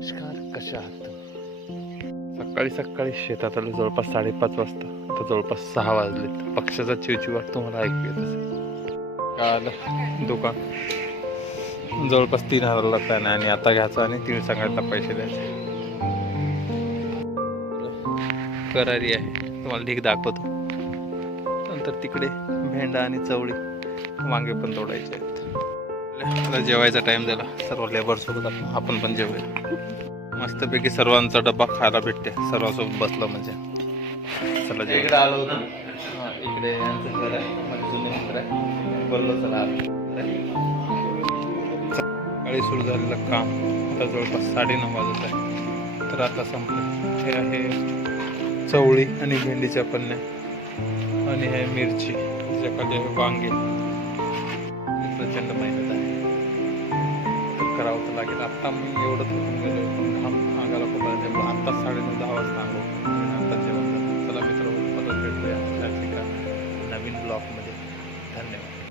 नमस्कार कशा आहात तुम्ही? सकाळी सकाळी शेतात आलो जवळपास साडेपाच वाजता आता जवळपास सहा वाजलेत. पक्षाचा चिवचिवाट तुम्हाला ऐकू येत असेल. काल दुकान जवळपास तीन हजारला पॅन आहे आणि आता घ्यायचा आणि तीन सांगायला पैसे द्यायचे. करारी आहे. तुम्हाला ढीक दाखवतो. नंतर तिकडे भेंडा आणि चवळी वांगे पण तोडायचे आहेत. आता जेवायचा टाइम झाला. सर्व लेबर सोबत आपण- आपण पण जेवूया. मस्तपैकी सर्वांचा डब्बा खायला भेटते सर्वांसोबत बसलं म्हणजे. चला. इकडे आलो हा, इकडे घर आहे. बोललो चला. सकाळी सुरू झालेलं काम आता जवळपास साडेनऊ वाजत आहे. तर आता संपलं. हे आहे चवळी आणि भेंडीच्या पन्न्या आणि हे मिरची. त्याच्याखाली आहे वांगे. प्रचंड मेहनत आहे. करावं लागेल. आता मी एवढं थकून गेलो पण घाम